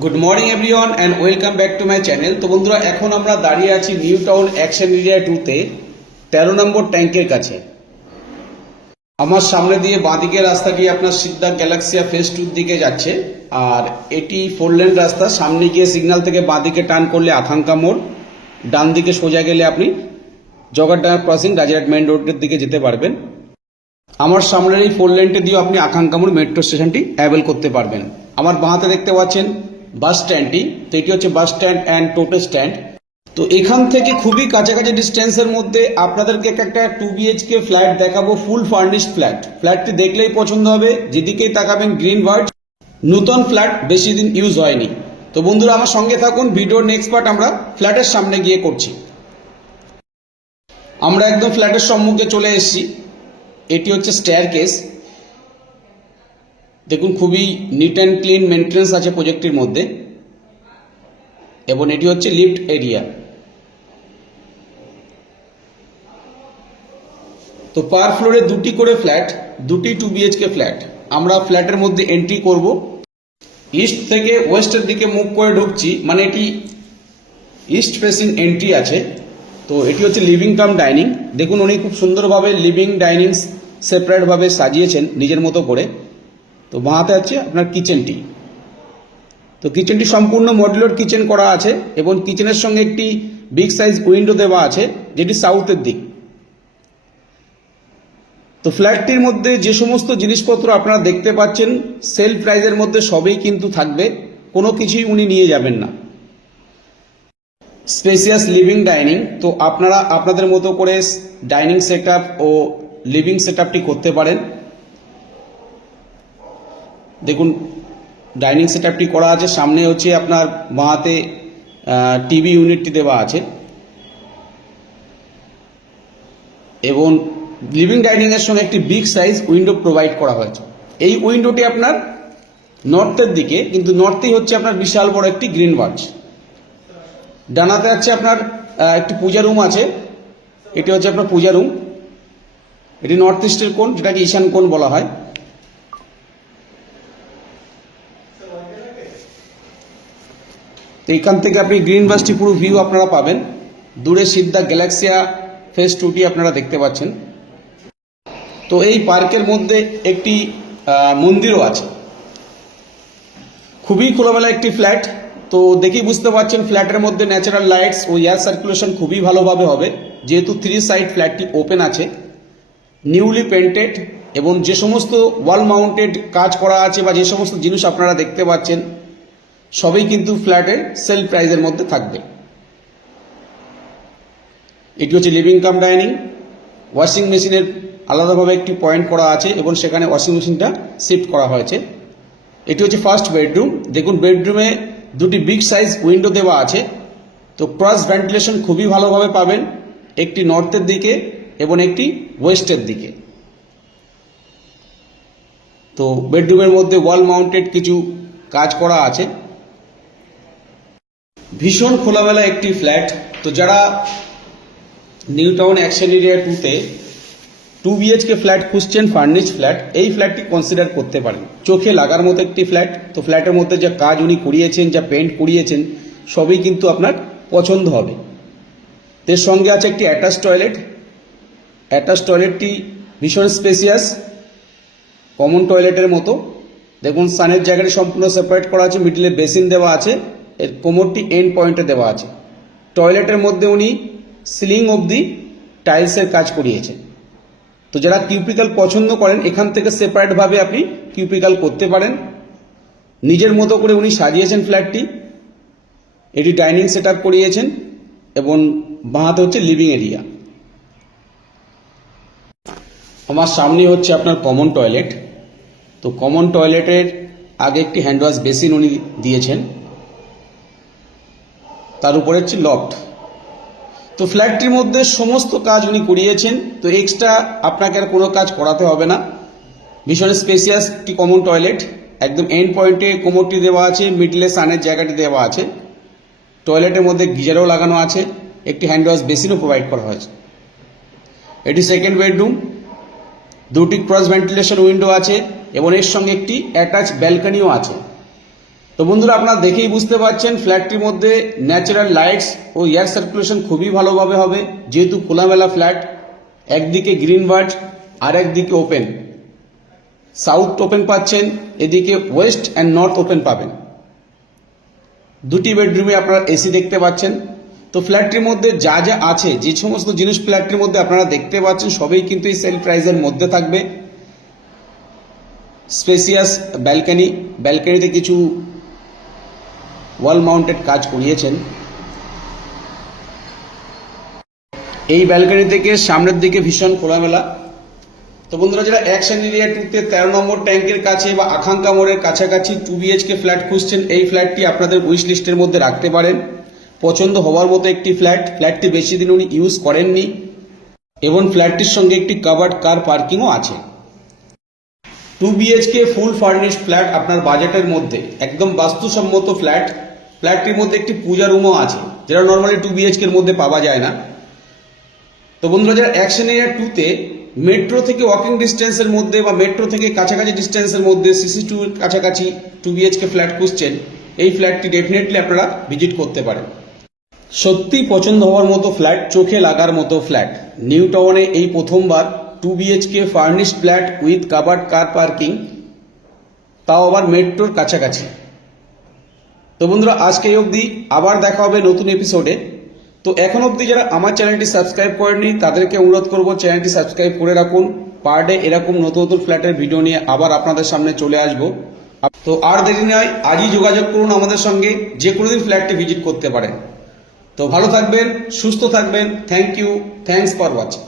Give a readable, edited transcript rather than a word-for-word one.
Good morning everyone and welcome back to my channel. তো বন্ধুরা, এখন আমরা দাঁড়িয়ে আছি নিউ টাউন অ্যাকশন এরিয়া 2-তে 13 নম্বর ট্যাঙ্কের কাছে। আমার সামনে দিয়ে বাঁদিকে রাস্তাটি আপনার সিদ্ধা গ্যালাক্সিয়া ফেজ 2 দিকে যাচ্ছে, আর এটি 4 লেন রাস্তা। সামনে গিয়ে সিগন্যাল থেকে বাঁদিকে টার্ন করলে আকাঙ্ক্ষা মোড়, ডান দিকে সোজা গেলে আপনি জগদ্দল ক্রসিং রাজারহাট মেইন রোডের দিকে যেতে পারবেন। আমার সামনের এই 4 লেনটি দিয়ে আপনি আকাঙ্ক্ষা মোড় মেট্রো স্টেশনটি অ্যাভেল করতে পারবেন। আমার বাঁহাতে দেখতে পাচ্ছেন বাস স্ট্যান্ডটি। তো এটি হচ্ছে bus stand and toto stand. তো এখান থেকে খুবই কাছাকাছি ডিস্টেন্সের মধ্যে আপনাদেরকে একটা 2 BHK ফ্ল্যাট দেখাবো, ফুল ফার্নিশড ফ্ল্যাট। ফ্ল্যাটটি দেখলেই পছন্দ হবে, যেদিকেই তাকাবেন গ্রিন বার্ড। নতুন ফ্ল্যাট, বেশি দিন ইউজ হয়নি। তো বন্ধুরা, আমার সঙ্গে থাকুন। ভিডিওর নেক্সট পার্ট আমরা ফ্ল্যাটের সামনে গিয়ে করছি। আমরা একদম ফ্ল্যাটের সম্মুখে চলে এসেছি। এটি হচ্ছে স্টেয়ারকেস। দেখুন, খুবই নিট অ্যান্ড ক্লিন মেনটেন্স আছে প্রজেক্টটির মধ্যে, এবং এটি হচ্ছে লিফট এরিয়া। তো পার ফ্লোরে দুটি করে ফ্ল্যাট, দুটি 2 BHK ফ্ল্যাট। আমরা ফ্ল্যাটের মধ্যে এন্ট্রি করব। ইস্ট থেকে ওয়েস্টের দিকে মুখ করে ঢুকছি, মানে এটি ইস্ট ফেসিং এন্ট্রি আছে। তো এটি হচ্ছে লিভিং কাম ডাইনিং। দেখুন, উনি খুব সুন্দরভাবে লিভিং ডাইনিং সেপারেটভাবে সাজিয়েছেন নিজের মতো করে। তো বাঁহাতে আছে আপনার কিচেনটি। তো কিচেনটি সম্পূর্ণ মডুলার কিচেন করা আছে, এবং কিচেনের সঙ্গে একটি বিগ সাইজ উইন্ডো দেওয়া আছে, যেটি সাউথের দিক। তো ফ্ল্যাটটির মধ্যে যে সমস্ত জিনিসপত্র আপনারা দেখতে পাচ্ছেন সেল প্রাইজের মধ্যে সবই কিন্তু থাকবে, কোনো কিছুই উনি নিয়ে যাবেন না। Spacious living dining. তো আপনারা আপনাদের মতো করে ডাইনিং সেটআপ ও লিভিং সেটআপটি করতে পারেন। দেখুন, ডাইনিং সেটআপটি করা আছে। সামনে হচ্ছে আপনার বাঁহাতে টিভি ইউনিটটি দেওয়া আছে, এবং লিভিং ডাইনিং এর সঙ্গে একটি বিগ সাইজ উইন্ডো প্রোভাইড করা হয়েছে। এই উইন্ডোটি আপনার নর্থের দিকে, কিন্তু নর্থেই হচ্ছে আপনার বিশাল বড় একটি গ্রিন বার্চ। ডানাতে আছে আপনার একটি পূজা রুম আছে। এটি হচ্ছে আপনার পূজা রুম। এটি নর্থ ইস্টের কোণ, যেটাকে ঈশান কোণ বলা হয়। তো এখান থেকে আপনি গ্রিন বাসটি পুরো ভিউ আপনারা পাবেন। দূরে সিদ্ধা গ্যালাক্সিয়া ফেজ 2টি আপনারা দেখতে পাচ্ছেন। তো এই পার্কের মধ্যে একটি মন্দিরও আছে। খুবই খোলামেলা একটি ফ্ল্যাট। তো দেখেই বুঝতে পারছেন ফ্ল্যাটের মধ্যে ন্যাচারাল লাইটস ও এয়ার সার্কুলেশন খুবই ভালোভাবে হবে, যেহেতু 3 সাইড ফ্ল্যাটটি ওপেন আছে, নিউলি পেন্টেড, এবং যে সমস্ত ওয়াল মাউন্টেড কাজ করা আছে বা যে সমস্ত জিনিস আপনারা দেখতে পাচ্ছেন সবই কিন্তু ফ্ল্যাটের সেল প্রাইজের মধ্যে থাকবে। এটি হচ্ছে লিভিং কাম ডাইনিং। ওয়াশিং মেশিনের আলাদাভাবে একটি পয়েন্ট করা আছে, এবং সেখানে ওয়াশিং মেশিনটা শিফট করা হয়েছে। এটি হচ্ছে ফার্স্ট বেডরুম। দেখুন, বেডরুমে দুটি বিগ সাইজ উইন্ডো দেওয়া আছে। তো ক্রস ভেন্টিলেশন খুবই ভালোভাবে পাবেন, একটি নর্থের দিকে এবং একটি ওয়েস্টের দিকে। তো বেডরুমের মধ্যে ওয়াল মাউন্টেড কিছু কাজ করা আছে। ভীষণ খোলামেলা একটি ফ্ল্যাট। তো যারা নিউ টাউন অ্যাকশন এরিয়া 2-তে 2 BHK ফ্ল্যাট খুঁজছেন, ফার্নিশড ফ্ল্যাট, এই ফ্ল্যাটটি কনসিডার করতে পারেন। চোখে লাগার মতো একটি ফ্ল্যাট। তো ফ্ল্যাটের মধ্যে যা কাজ উনি করিয়েছেন, যা পেন্ট করিয়েছেন, সবই কিন্তু আপনার পছন্দ হবে। এর সঙ্গে আছে একটি অ্যাটাচ টয়লেট। অ্যাটাচ টয়লেটটি ভীষণ স্পেসিয়াস, কমন টয়লেটের মতো। দেখুন, সানের জায়গাটি সম্পূর্ণ সেপারেট করা আছে, মিডিলে বেসিন দেওয়া আছে, এর কোমরটি এন্ড পয়েন্টে দেওয়া আছে। টয়লেটের মধ্যে উনি সিলিং অবধি টাইলসের কাজ করিয়েছেন। তো যারা কিউপিক্যাল পছন্দ করেন, এখান থেকে সেপারেটভাবে আপনি কিউপিক্যাল করতে পারেন। নিজের মতো করে উনি সাজিয়েছেন ফ্ল্যাটটি। এটি ডাইনিং সেট আপ করিয়েছেন, এবং বাঁহাতে হচ্ছে লিভিং এরিয়া। আমার সামনে হচ্ছে আপনার কমন টয়লেট। তো কমন টয়লেটের আগে একটি হ্যান্ড ওয়াশ বেসিন উনি দিয়েছেন, তার উপরে হচ্ছে লফট। তো ফ্ল্যাটটির মধ্যে সমস্ত কাজ উনি করিয়েছেন। তো এক্সট্রা আপনাকে আর কোনো কাজ করাতে হবে না। ভীষণ স্পেসিয়াস একটি কমন টয়লেট। একদম এন্ড পয়েন্টে কোমরটি দেওয়া আছে, মিডলে সানের জায়গাটি দেওয়া আছে। টয়লেটের মধ্যে গিজারও লাগানো আছে, একটি হ্যান্ড ওয়াশ বেসিনও প্রোভাইড করা হয়েছে। এটি সেকেন্ড বেডরুম। দুটি ক্রস ভেন্টিলেশন উইন্ডো আছে, এবং এর সঙ্গে একটি অ্যাটাচ ব্যালকনিও আছে। তো তো বন্ধুরা আপনারা দেখেই বুঝতে পারছেন ফ্ল্যাটটির মধ্যে ন্যাচারাল লাইটস ও এয়ার সার্কুলেশন খুবই ভালোভাবে হবে, যেহেতু খোলামেলা ফ্ল্যাট। একদিকে গ্রিন বার্ড আর একদিকে ওপেন, সাউথ ওপেন পাচ্ছেন, এদিকে ওয়েস্ট অ্যান্ড নর্থ ওপেন পাবেন। দুটি বেডরুমে আপনারা এসি দেখতে পাচ্ছেন। তো ফ্ল্যাটটির মধ্যে যা যা আছে, যে সমস্ত জিনিস ফ্ল্যাটটির মধ্যে আপনারা দেখতে পাচ্ছেন সবই কিন্তু এই সেল প্রাইজের মধ্যে থাকবে। স্পেসিয়াস ব্যালকনি, ব্যালকনিতে কিছু ওয়াল মাউন্টেড কাজ করিয়েছেন। এই ব্যালকনি থেকে সামনের দিকে ভীষণ খোলামেলা। তো বন্ধুরা যারা অ্যাকশন এরিয়া 2-তে 13 নম্বর ট্যাঙ্কের কাছে বা আকাঙ্ক্ষা মোড়ের কাছাকাছি 2 BHK ফ্ল্যাট খুঁজছেন, এই ফ্ল্যাটটি আপনাদের উইশ লিস্টের মধ্যে রাখতে পারেন। পছন্দ হওয়ার মতো একটি ফ্ল্যাট। ফ্ল্যাটটি বেশি দিন উনি ইউজ করেননি এবং ফ্ল্যাটটির সঙ্গে একটি কাভার্ড কার পার্কিংও আছে। 2 BHK ফুল ফার্নিশড ফ্ল্যাট আপনার বাজেটের মধ্যে, একদম বাস্তুসম্মত ফ্ল্যাট। ফ্ল্যাটটির মধ্যে একটি পূজা রুমও আছে, যেটা নর্মালি 2 BHK এর মধ্যে পাওয়া যায় না। তো বন্ধুরা যারা অ্যাকশন এরিয়া 2-তে মেট্রো থেকে ওয়াকিং ডিস্টেন্সের মধ্যে বা মেট্রো থেকে কাছাকাছি ডিস্টেন্সের মধ্যে CC2 এর কাছাকাছি 2 BHK ফ্ল্যাট খুঁজছেন, এই ফ্ল্যাটটি ডেফিনেটলি আপনারা ভিজিট করতে পারেন। সত্যি পছন্দ হওয়ার মতো ফ্ল্যাট, চোখে লাগার মতো ফ্ল্যাট। নিউ টাউনে এই প্রথমবার 2 BHK furnished flat with covered car parking, তাও আবার মেট্রোর কাছাকাছি। তো বন্ধুরা আজকে অবধি, আবার দেখা হবে নতুন এপিসোডে। তো এখন অবধি যারা আমার চ্যানেলটি সাবস্ক্রাইব করেননি তাদেরকে অনুরোধ করব চ্যানেলটি সাবস্ক্রাইব করে রাখুন। পার ডে এরকম নতুন নতুন ফ্ল্যাটের ভিডিও নিয়ে আবার আপনাদের সামনে চলে আসবো। তো আর দেরি নয়, আজই যোগাযোগ করুন আমাদের সঙ্গে, যে কোনো দিন ফ্ল্যাটটি ভিজিট করতে পারেন। তো ভালো থাকবেন, সুস্থ থাকবেন। Thank you, thanks for watching.